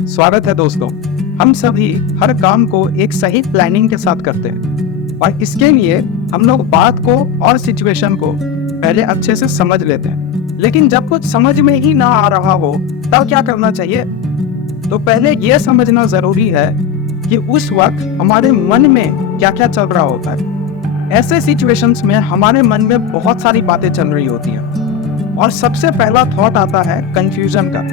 स्वागत है दोस्तों। हम सभी हर काम को एक सही प्लानिंग के साथ करते हैं और इसके लिए हम लोग बात को और सिचुएशन को पहले अच्छे से समझ लेते हैं। लेकिन जब कुछ समझ में ही ना आ रहा हो तब क्या करना चाहिए? तो पहले यह समझना जरूरी है कि उस वक्त हमारे मन में क्या क्या चल रहा होता है। ऐसे सिचुएशंस में हमारे मन में बहुत सारी बातें चल रही होती हैं और सबसे पहला थॉट आता है कंफ्यूजन का।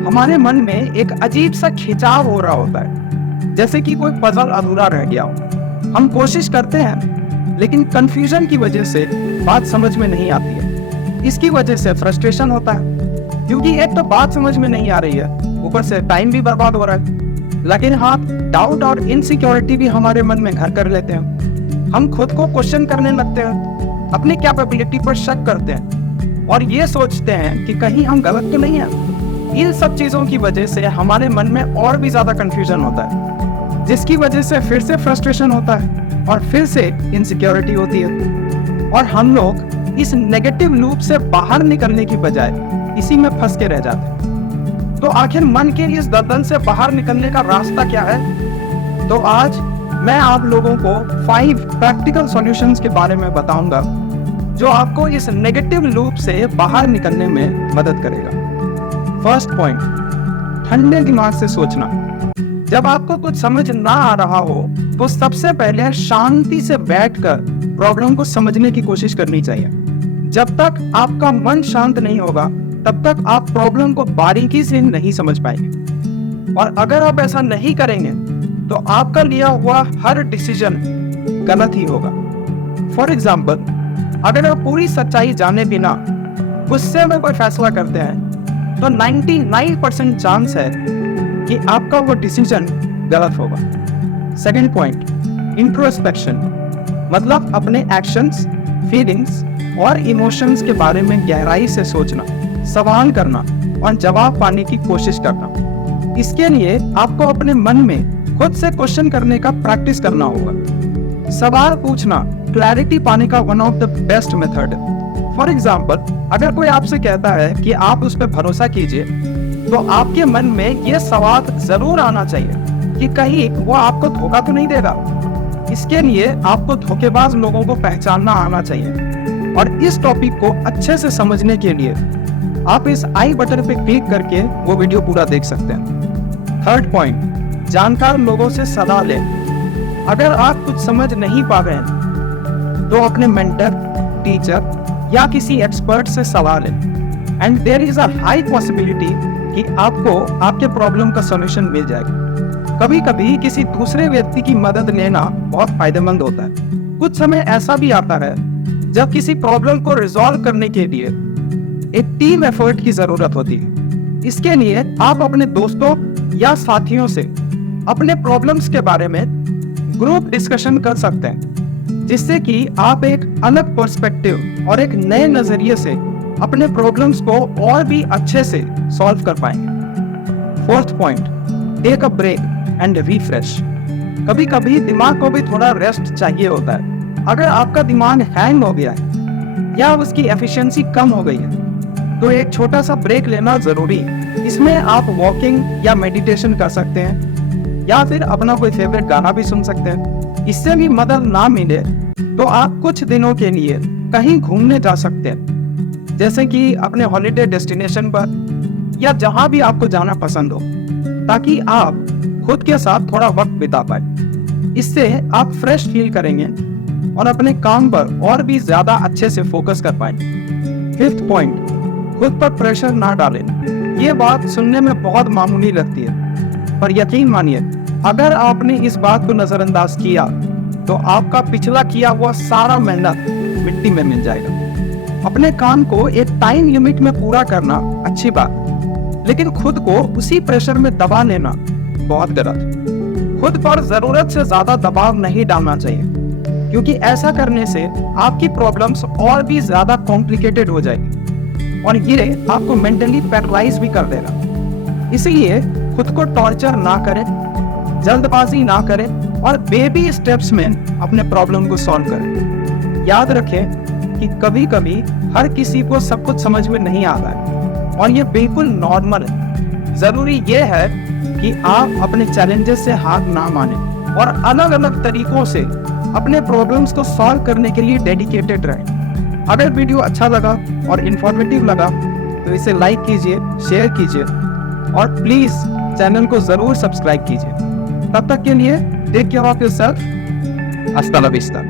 हमारे मन में एक अजीब सा खिंचाव हो रहा होता है, जैसे कि कोई पजल अधूरा रह गया हो। हम कोशिश करते हैं लेकिन कंफ्यूजन की वजह से बात समझ में नहीं आती है। इसकी वजह से फ्रस्ट्रेशन होता है, क्योंकि एक तो बात समझ में नहीं आ रही है, ऊपर से टाइम भी बर्बाद हो रहा है। लेकिन हाँ, डाउट और इनसिक्योरिटी भी हमारे मन में घर कर लेते हैं। हम खुद को क्वेश्चन करने लगते हैं, अपनी कैपेबिलिटी पर शक करते हैं और ये सोचते हैं कि कहीं हम गलत तो नहीं है। इन सब चीजों की वजह से हमारे मन में और भी ज्यादा कंफ्यूजन होता है, जिसकी वजह से फिर से फ्रस्ट्रेशन होता है और फिर से इनसिक्योरिटी होती है और हम लोग इस नेगेटिव लूप से बाहर निकलने की बजाय इसी में फंस के रह जाते हैं। तो आखिर मन के इस दलदल से बाहर निकलने का रास्ता क्या है? तो आज मैं आप लोगों को 5 प्रैक्टिकल सॉल्यूशंस के बारे में बताऊंगा जो आपको इस नेगेटिव लूप से बाहर निकलने में मदद करेगा। फर्स्ट पॉइंट, ठंडे दिमाग से सोचना। जब आपको कुछ समझ ना आ रहा हो तो सबसे पहले शांति से बैठकर प्रॉब्लम को समझने की कोशिश करनी चाहिए। जब तक आपका मन शांत नहीं होगा तब तक आप प्रॉब्लम को बारीकी से नहीं समझ पाएंगे और अगर आप ऐसा नहीं करेंगे तो आपका लिया हुआ हर डिसीजन गलत ही होगा। फॉर एग्जाम्पल, अगर आप पूरी सच्चाई जाने बिना गुस्से में कोई फैसला करते हैं तो 99% चांस है कि आपका वो डिसीजन गलत होगा। सेकंड पॉइंट, इंट्रोस्पेक्शन, मतलब अपने एक्शंस, फीलिंग्स और इमोशंस के बारे में गहराई से सोचना, सवाल करना और जवाब पाने की कोशिश करना। इसके लिए आपको अपने मन में खुद से क्वेश्चन करने का प्रैक्टिस करना होगा। सवाल पूछना क्लैरिटी पाने का one of the best method है। फॉर एग्जाम्पल, अगर कोई आपसे कहता है कि आप उस पर भरोसा कीजिए तो आपके मन में यह सवाल जरूर आना चाहिए कि कहीं वो आपको धोखा तो नहीं देगा। इसके लिए आपको धोखेबाज लोगों को पहचानना आना चाहिए और इस टॉपिक को अच्छे से समझने के लिए आप इस आई बटन पे क्लिक करके वो वीडियो पूरा देख सकते हैं। थर्ड पॉइंट, जानकार लोगों से सलाह लें। अगर आप कुछ समझ नहीं पा रहे हैं तो अपने मेंटर, टीचर या किसी एक्सपर्ट से सवाल लें and there is a high possibility कि आपको आपके प्रॉब्लम का सॉल्यूशन मिल जाएगा। कभी कभी किसी दूसरे व्यक्ति की मदद लेना बहुत फायदेमंद होता है। कुछ समय ऐसा भी आता है जब किसी प्रॉब्लम को रिजॉल्व करने के लिए एक टीम एफर्ट की जरूरत होती है। इसके लिए आप अपने दोस्तों या साथियों से अपने प्रॉब्लम्स के बारे में ग्रुप डिस्कशन कर सकते हैं, जिससे कि आप एक अलग पर्सपेक्टिव और एक नए नजरिए से अपने प्रॉब्लम्स को और भी अच्छे से सॉल्व कर पाएंगे। Fourth point, take a break and refresh. कभी कभी दिमाग को भी थोड़ा रेस्ट चाहिए होता है। अगर आपका दिमाग हैंग हो गया है या उसकी एफिशिएंसी कम हो गई है तो एक छोटा सा ब्रेक लेना जरूरी है। इसमें आप वॉकिंग या मेडिटेशन कर सकते हैं या फिर अपना कोई फेवरेट गाना भी सुन सकते हैं। इससे भी मदद ना मिले तो आप कुछ दिनों के लिए कहीं घूमने जा सकते हैं, जैसे कि अपने हॉलिडे डेस्टिनेशन पर या जहां भी आपको जाना पसंद हो, ताकि आप खुद के साथ थोड़ा वक्त बिता पाए। इससे आप फ्रेश फील करेंगे और अपने काम पर और भी ज्यादा अच्छे से फोकस कर पाएंगे। फिफ्थ पॉइंट, खुद पर प्रेशर ना डालें। ये बात सुनने में बहुत मामूली लगती है, पर यकीन मानिए अगर आपने इस बात को नजरअंदाज किया तो आपका पिछला किया हुआ सारा मेहनत मिट्टी में मिल जाएगा। अपने काम को एक टाइम लिमिट में पूरा करना अच्छी बात, लेकिन खुद को उसी प्रेशर में दबा लेना बहुत गलत। खुद पर जरूरत से ज्यादा दबाव नहीं डालना चाहिए, क्योंकि ऐसा करने से आपकी प्रॉब्लम्स और भी ज्यादा कॉम्प्लिकेटेड हो जाएगी और ये आपको मेंटली पैरालाइज भी कर देगा। इसलिए खुद को टॉर्चर ना करें, जल्दबाजी ना करें और बेबी स्टेप्स में अपने प्रॉब्लम को सॉल्व करें। याद रखें कि कभी कभी हर किसी को सब कुछ समझ में नहीं आता है और ये बिल्कुल नॉर्मल है। जरूरी ये है कि आप अपने चैलेंजेस से हार ना माने और अलग अलग तरीकों से अपने प्रॉब्लम्स को सॉल्व करने के लिए डेडिकेटेड रहें। अगर वीडियो अच्छा लगा और इन्फॉर्मेटिव लगा तो इसे लाइक कीजिए, शेयर कीजिए और प्लीज चैनल को जरूर सब्सक्राइब कीजिए। तब तक के लिए टेक केयर ऑफ योरसेल्फ। हasta la vista।